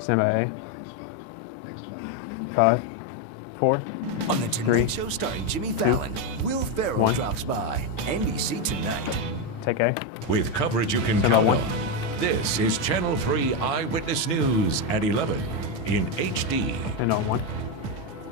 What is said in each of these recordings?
Stand by A. 5, 4, On the Tonight Show starring Jimmy Fallon, Will Ferrell 1. drops by. NBC Tonight. Take A. With coverage you can Stand by count 1. on. This is Channel 3 Eyewitness News at 11 in HD. And on 1.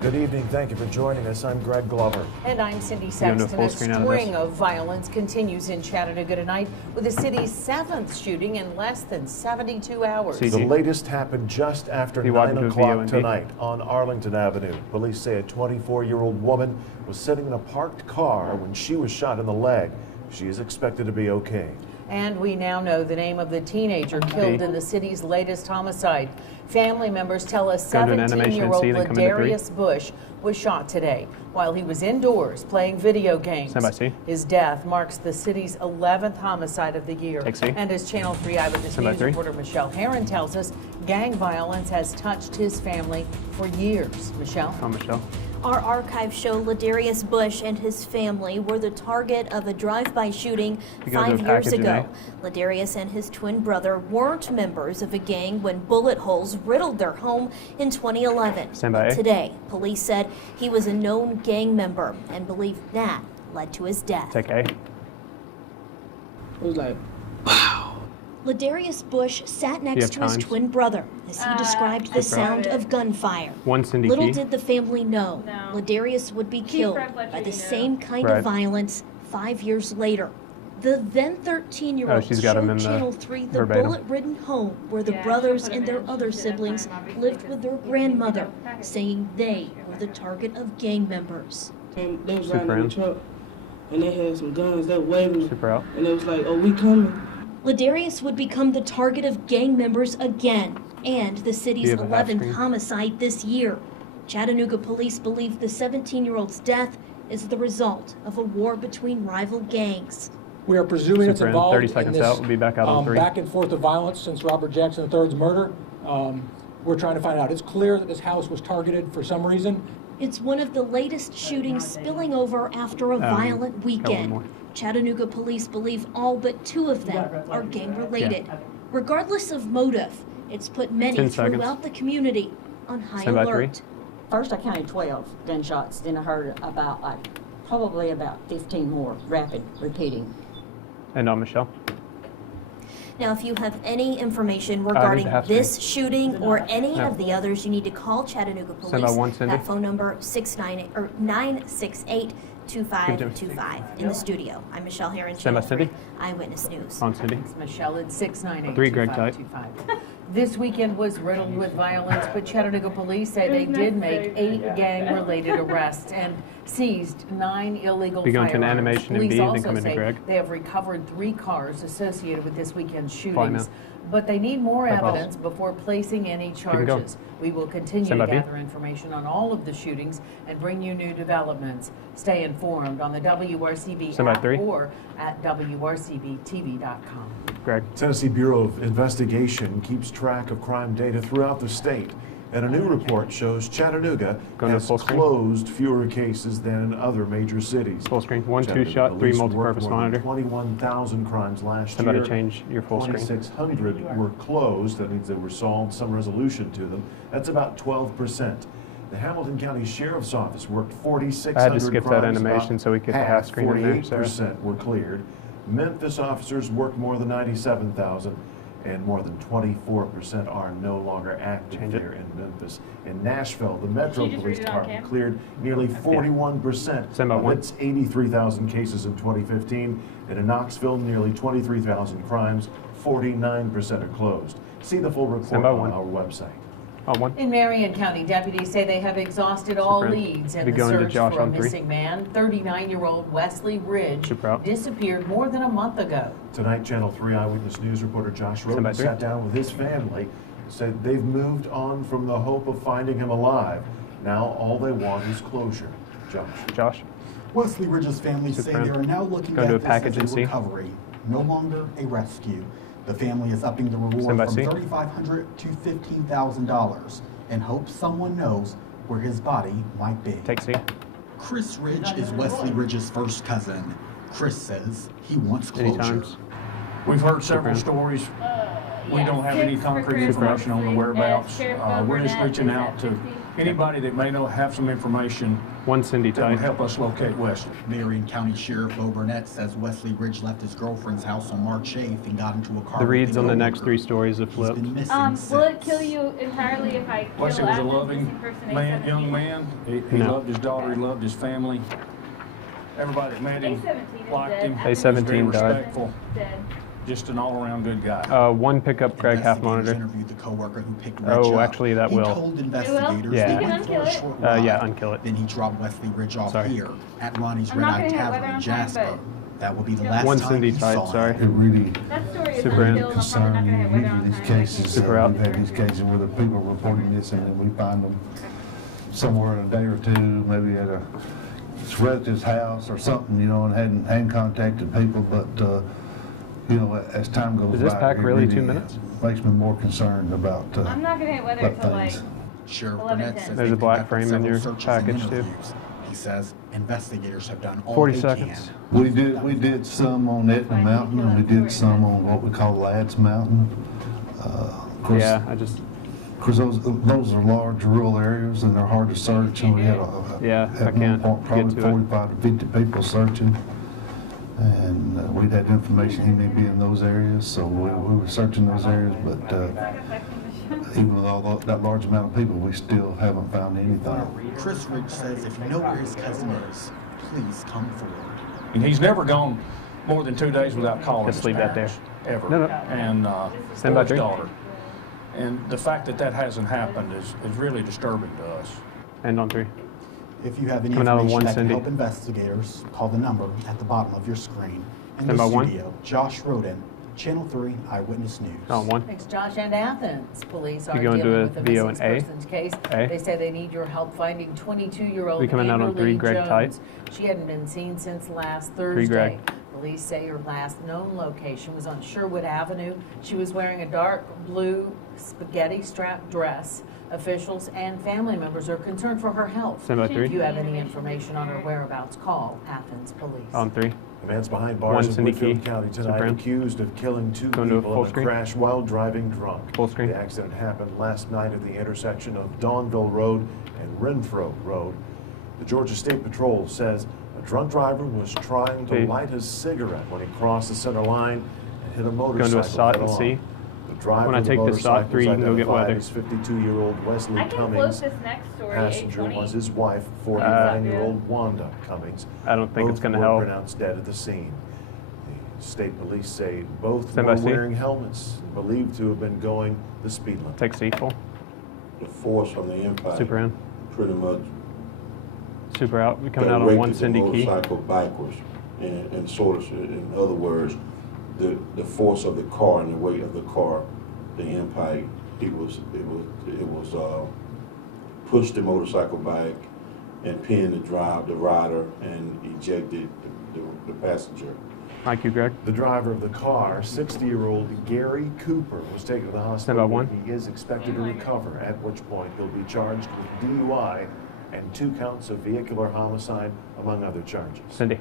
Good evening. Thank you for joining us. I'm Greg Glover. And I'm Cindy doing a Sexton. full A screen out of string this? of violence continues in Chattanooga tonight with the city's 7th shooting in less than 72 hours. CG. The latest happened just after He walked 9 into a o'clock VONB. tonight on Arlington Avenue. Police say a 24-year-old woman was sitting in a parked car when she was shot in the leg. She is expected to be okay. And we now know the name of the teenager killed in the city's latest homicide. Family members tell us Go to an animation and 17-year-old see, then come into 3. Ladarius Bush was shot today while he was indoors playing video games. Stand by C. His death marks the city's 11th homicide of the year. Take C. And as Channel 3 Eyewitness Stand by News 3. reporter Michelle Herron tells us, gang violence has touched his family for years. Michelle? On Michelle. Our archives show Ladarius Bush and his family were the target of a drive-by shooting You go to 5 a years package ago. Ladarius and his twin brother weren't members of a gang when bullet holes riddled their home in 2011. Stand by A. Today, police said he was a known gang member and believe that led to his death. Take A. It was like, Ladarius Bush sat next have to his times? twin brother as he described the sound of gunfire. 1 Cindy Little Key. did the family know Ladarius would be killed by the same kind of Right. violence 5 years later. The then 13-year-old Oh, she's got him in showed the Channel 3 the verbatim. bullet-ridden home where the brothers and their other siblings lived with their grandmother, saying they were the target of gang members. and they was Super riding in in. the truck, and they had some guns that waving, Super out. and it was like, oh, we coming. Ladarius would become the target of gang members again, and the city's You have a half 11th screen. homicide this year. Chattanooga police believe the 17-year-old's death is the result of a war between rival gangs. We are presuming it's Super in. involved 30 in seconds this out. We'll be back out on 3. back and forth of violence since Robert Jackson III's murder. We're trying to find out. It's clear that this house was targeted for some reason. It's one of the latest shootings spilling over after a violent one weekend. more. Chattanooga police believe all but 2 of them are gang-related. Regardless of motive, it's put many 10 seconds. throughout the community on high Stand by 3. alert. First, I counted 12 gunshots, then I heard about probably about 15 more rapid repeating. And on Michelle. Now, if you have any information need regarding to have this shooting or any No. of the others, you need to call Chattanooga Stand by Police. 1, Cindy. That phone number 968-2525 in the studio. I'm Michelle Herron, Stand by Channel 3 Cindy. Eyewitness News. On Cindy. It's Michelle at 698 3, Greg Tight. This weekend was riddled with violence, but Chattanooga police say they did make 8 gang-related arrests and seized 9 illegal We go into an firearms. animation and Police B, then also come into say Greg. they have recovered 3 cars associated with this weekend's Fine, shootings, but they need more Hey, boss. evidence before placing any can go. charges. We will continue Stand to by, B. gather information on all of the shootings and bring you new developments. Stay informed on the WRCB Stand by app 3. or at WRCBTV.com. Greg. Tennessee Bureau of Investigation keeps track of crime data throughout the state, and a new report shows Chattanooga Go to has full screen. closed fewer cases than in other major cities. Full screen. 1 Chattanooga 2-shot, 3 police multi-purpose worked more than monitor. 21,000 crimes last Somebody year. change your full screen. 2,600 were closed. That means they were solved, some resolution to them. That's about 12%. The Hamilton County Sheriff's Office worked 4,600 I had to skip that crimes. animation About so we could get the half screen in there, Sarah. 48% were cleared. Memphis officers worked more than 97,000, and more than 24% are no longer active Change it. there in Memphis. In Nashville, the Metro Can you just Police read it on Department cam? cleared nearly 41% Send about of 1. its 83,000 cases in 2015. And in Knoxville, nearly 23,000 crimes, 49% are closed. See the full report Send about on 1. our website. On 1. In Marion County, deputies say they have exhausted all Super. leads in We the go into search Josh for a on 3. missing man. 39-year-old Wesley Ridge Super out. disappeared more than a month ago. Tonight, Channel 3 Eyewitness News reporter Josh Send by Roden 3. sat down with his family, said they've moved on from the hope of finding him alive. Now all they want is closure. Josh. Wesley Ridge's family say Super. they are now looking Go at to a this package and as a see. recovery, no longer a rescue. The family is upping the reward Stand by from C. $3,500 to $15,000 and hopes someone knows where his body might be. Take C. Chris Ridge is Wesley Ridge's first cousin. Chris says he wants Any closure. times. We've heard several Super. stories We don't have any concrete information on the whereabouts. We're just reaching out to anybody that may have some information One Cindy that would tight. help us locate Wesley. Marion County Sheriff Bo Burnett says Wesley Ridge left his girlfriend's house on March 8th and got into a car. The with reads a on the coworker. next 3 stories have He's flipped. been missing Will it since. kill you entirely if I kill Wesley was a Athens loving impersonating young 17? man. He No. loved his daughter. He loved his family. Everybody that met him A17 is liked dead. him. A17 He was very died. respectful. Dead. Just an all-around good guy. 1 pickup, Craig, half Investigators monitor. interviewed the coworker who picked Ridge Oh, up. actually, that he will. told investigators Yeah. they You can went for unkill a it. short ride. Yeah, unkill it. Then he dropped Wesley Ridge off Sorry. here at Ronnie's I'm Red not Eye gonna hit Tavern weather in on time, Jasper. That will be the last One time Cindy he tight, saw sorry. him. It really That story is Super unfilled. I'm probably not concern gonna you. hit weather on Usually these time. but I cases, can Super do out. we've had these cases where the people reporting this and then we find them somewhere in a day or two, maybe at a relative's house or something, you know, and hadn't contacted people, but, you know, as time goes by. Is this pack it really 2 minutes? Makes me more concerned about, I'm not gonna hit weather about until like things. Sheriff 11:10. Burnett says There's they've a black conducted frame in several your searches package, and too. interviews. He says investigators have done all 40 they seconds. can. We did some on Etna Mountain and we did some on what we call Ladd's Mountain. Of course, Yeah, I just, Because those are large rural areas and they're hard to search, and we had Yeah, I at one can't point get probably to it. 45 to 50 people searching, and we'd had information he may be in those areas, so we were searching those areas, but even with all that large amount of people, we still haven't found anything. Chris Ridge says if you know where his cousin is, please come forward. And he's never gone more than 2 days without calling Just his leave that parents, ever. No, no. And Stand or by his 3. daughter. And the fact that that hasn't happened is really disturbing to us. End on 3. If you have any Coming out of information one, that can Cindy. help investigators, call the number at the bottom of your screen. In Stand the by 1. studio, Josh Roden, Channel 3 Eyewitness News. On 1. Thanks, Josh. And Athens police are You going to dealing a with the VO missing and A? persons case. A? They say they need your help finding 22-year-old We coming out on 3, Amberly Greg Jones. Tight. She hadn't been seen since last 3, Thursday. Greg. Police say her last known location was on Sherwood Avenue. She was wearing a dark blue spaghetti strap dress. Officials and family members are concerned for her health. Stand by If 3. you have any information on her whereabouts, call Athens Police. On 3. The man's behind One bars in Cindy Whitfield Key. County tonight, Super in. accused of killing 2 Going to a people full in a screen. crash while driving drunk. Full screen. The accident happened last night at the intersection of Dawnville Road and Renfro Road. The Georgia State Patrol says a drunk driver was trying to Okay. light his cigarette when he crossed the center line and hit a motorcycle. Going to a SOT and head-on. C. The driver When I of the take the SOT motorcycle 3, you can go get identified weather. as 52-year-old Wesley I can Cummings. close this next story, Passenger 8:20. was his wife, 49-year-old Wanda Cummings. I don't think it's Both going to were help. pronounced dead at the scene. The state police say both Stand were by, C. wearing helmets, believed to have been going the speed limit. Take C full. The force from the impact Super in. pretty much Super out. We coming out on 1 directed the Cindy Key. motorcycle backwards, and sort of, in other words, the force of the car and the weight of the car, the impact, it was pushed the motorcycle back and pinned the rider and ejected the passenger. Thank you, Greg. The driver of the car, 60-year-old Gary Cooper, was taken to the hospital. Stand by 1. where He is expected to recover, at which point he'll be charged with DUI and 2 counts of vehicular homicide, among other charges. Cindy.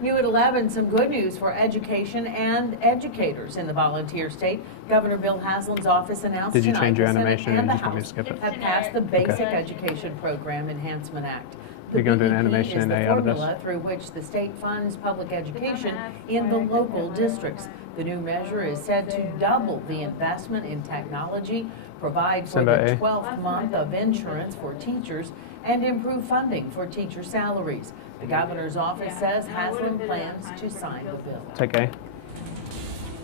New at 11, some good news for education and educators in the volunteer state. Governor Bill Haslam's office announced Did you tonight change your the Senate animation or and you the just want me to House skip it? have passed the Basic Okay. Education Program Enhancement Act. You're going to do an BEP animation is in the A out of this? formula through which the state funds public education in the local districts. The new measure is said to double the investment in technology, provide for Stand by the A. 12th month of insurance for teachers, and improve funding for teacher salaries. The governor's office says Haslam plans to sign the bill. Take A.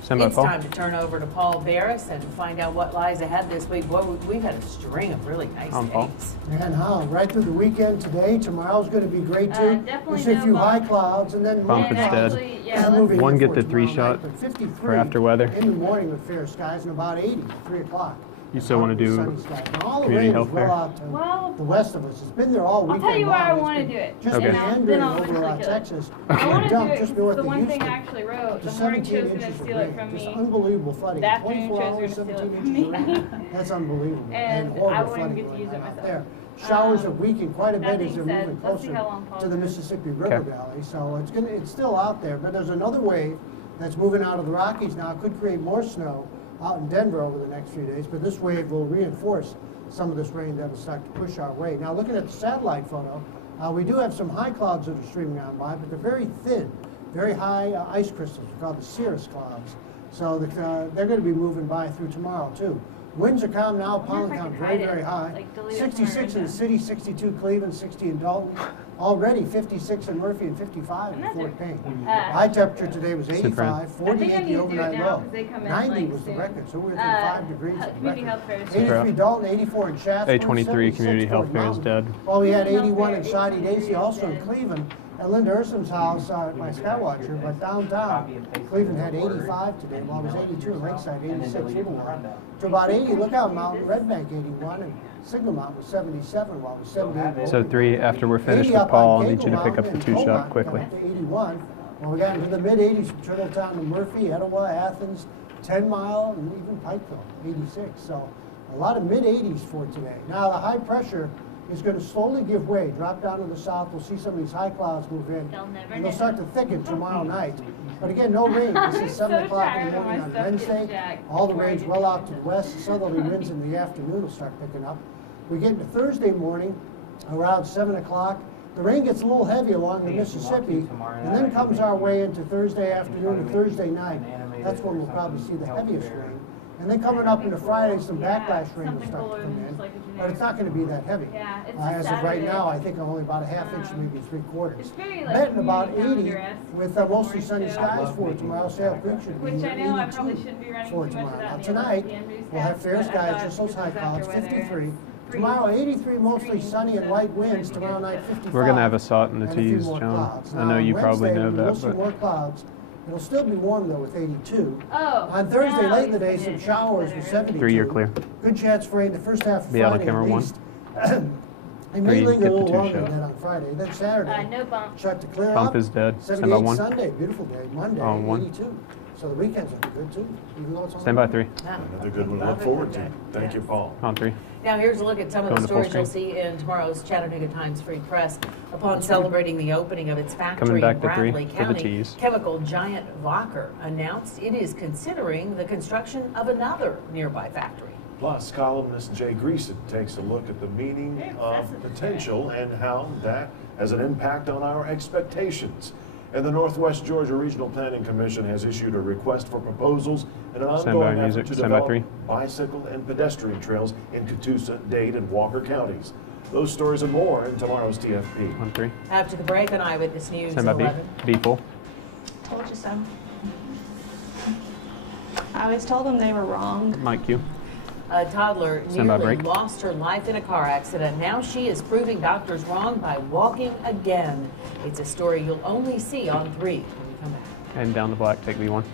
Stand by It's Paul. time to turn over to Paul Barris and find out what lies ahead this week. Boy, we've had a string of really nice Paul. days. Man, how? Right through the weekend today. Tomorrow's going to be great too. Definitely There's a no few bump. high clouds and then Bump low instead. clouds. Actually, yeah, Moving One in get for the tomorrow 3 shot night, but 53 for after weather. in the morning with fair skies and about 80 at 3 o'clock. You still want to do Sunny skies. And all the community rain is health well fair? out to Well, the west of us. It's been there all I'll weekend tell you where I long. It's want to been do it. Just Okay. meandering Then I'll over eventually kill it. Texas. I want to do Dump it just because north the of one thing I Houston. actually wrote. The Just morning 17 show's going to inches of steal it rain. from Just me. unbelievable flooding. The afternoon 24 show's hours, gonna steal 17 it inches from of me. rain. That's unbelievable. And horrible I wouldn't flooding get to use going it on out myself. there. Showers have weakened quite a That bit as being they're said, moving let's see closer how long Paul's to the there. Mississippi River Valley. So it's still out there, but there's another wave that's moving out of the Rockies now. It could create more snow out in Denver over the next few days, but this wave will reinforce some of this rain that will start to push our way. Now, looking at the satellite photo, we do have some high clouds that are streaming on by, but they're very thin, very high ice crystals. They're called the cirrus clouds. So they're going to be moving by through tomorrow, too. Winds are calm now, pollen count very, very high. 66 in the city, 62 Cleveland, 60 in Dalton. Already 56 in Murphy and 55 in Fort Payne. High temperature today was 85, 48 the overnight low. 90 was the record, so we're within 5 degrees of the record. 83 Dalton, 84 in Shasta. A23 Community Health Fair is dead. Well, we had 81 in Saudi Daisy, also in Cleveland. At Linda Ursum's house at my Skywatcher, but downtown, Cleveland had 85 today, while it was 82 in Lakeside, 86 Littleton. To about 80, Lookout Mountain, Red Bank 81, and Signal Mountain was 77, while it was 78. So 3, after we're finished with Paul, I'll need you to pick up the 2-shot quickly. 81. Well, we got into the mid-80s from Turtletown to Murphy, Etowah, Athens, 10 Mile, and even Pikeville, 86. So a lot of mid-80s for today. Now the high pressure is going to slowly give way, drop down to the south. We'll see some of these high clouds move in, and they'll start to thicken tomorrow night. But again, no rain. This is 7 o'clock in the morning on Wednesday. All the rain's well out to the west. Southerly winds in the afternoon will start picking up. We get into Thursday morning, around 7 o'clock. The rain gets a little heavy along the Mississippi, and then comes our way into Thursday afternoon and Thursday night. That's when we'll probably see the heaviest rain. And then coming up into Friday, some backlash rain will start to come in, but it's not going to be that heavy. As of right now, I think I'm only about a ½ inch, maybe 3/4. Betting about 80 with mostly sunny skies for tomorrow. Sail Creek should be 82 for tomorrow. Now tonight, we'll have fair skies, just those high clouds, 53. Tomorrow, 83, mostly sunny and light winds. Tomorrow night, 55. We're going to have a SOT in the T's, John. I know you probably know that, we'll see more clouds. It'll still be warm, though, with 82. On Thursday, late in the day, some showers with 72. 3, you're clear. Good chance for rain the first half of Be out on Friday, camera, at 1. least. It may 3, linger a get the little longer 2-shot. than on Friday. Then Saturday, No bump. start to clear Pump up. is dead. Stand by 78 1. Sunday, beautiful day. Monday, On 1. 82. So the weekend's looking good, too, even though it's on. Stand by 3. Another good one to look forward to. Thank you, Paul. On 3. Now here's a look at some of Going the to full stories you'll screen. see in tomorrow's Chattanooga Times Free Press. Upon celebrating the opening of its factory Coming back in to 3 Bradley for the County, T's. chemical giant Wacker announced it is considering the construction of another nearby factory. Plus, columnist Jay Greason takes a look at the meaning of potential and how that has an impact on our expectations. And the Northwest Georgia Regional Planning Commission has issued a request for proposals in an ongoing effort to develop bicycle and pedestrian trails in Catoosa, Dade, and Walker counties. Those stories and more in tomorrow's TFP. On 3. After the break on Eyewitness News Stand at by 11. B. B full. Told you so. I always told them they were wrong. Mike Q. A toddler Stand by nearly break. lost her life in a car accident. Now she is proving doctors wrong by walking again. It's a story you'll only see on 3 when we come back. And down to black, take B1.